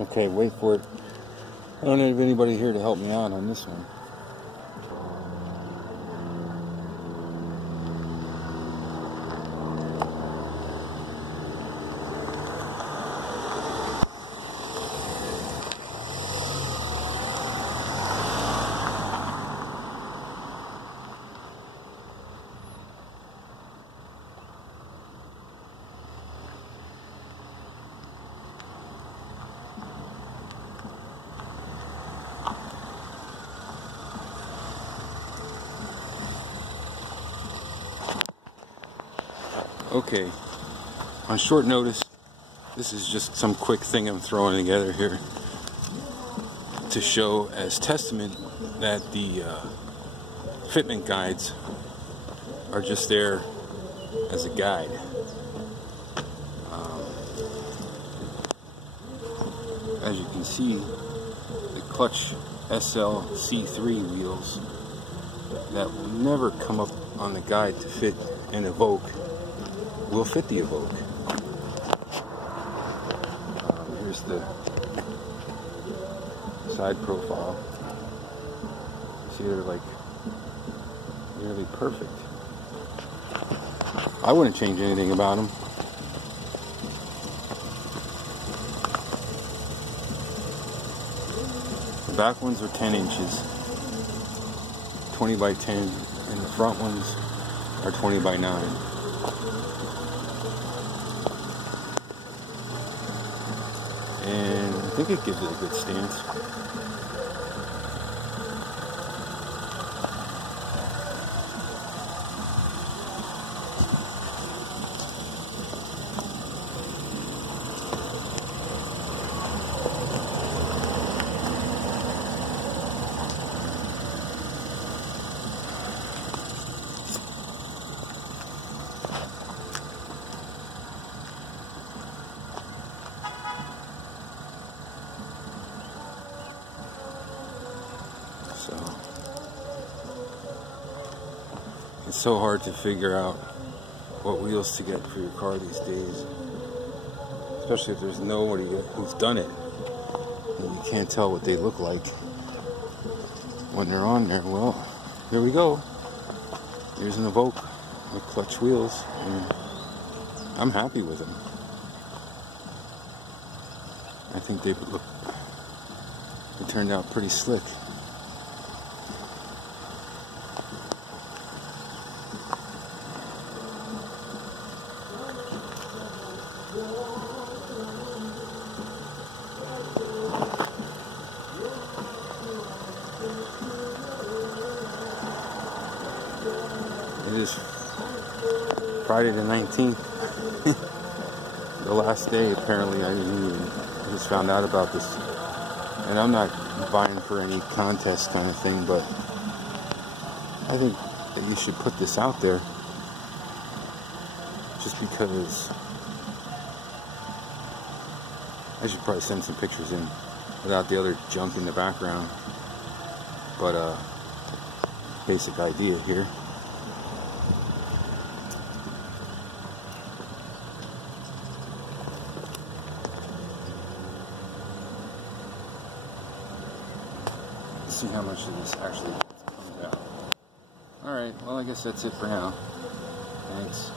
Okay, wait for it. I don't have anybody here to help me out on this one. Okay, on short notice, this is just some quick thing I'm throwing together here to show as testament that the fitment guides are just there as a guide. As you can see, the clutch SLC3 wheels that will never come up on the guide to fit an Evoque will fit the Evoque. Here's the side profile. See, they're like nearly perfect. I wouldn't change anything about them. The back ones are 10 inches, 20 by 10, and the front ones are 20 by 9. And I think it gives it a good stance. It's so hard to figure out what wheels to get for your car these days, especially if there's nobody who's done it and you can't tell what they look like when they're on there. Well, here we go. Here's an Evoque with clutch wheels, and I'm happy with them. I think they turned out pretty slick. It is Friday the 19th, the last day apparently. I just found out about this, and I'm not vying for any contest kind of thing, but I think that you should put this out there just because I should probably send some pictures in without the other junk in the background, but basic idea here. See how much of this actually comes out. Alright, well I guess that's it for now. Thanks.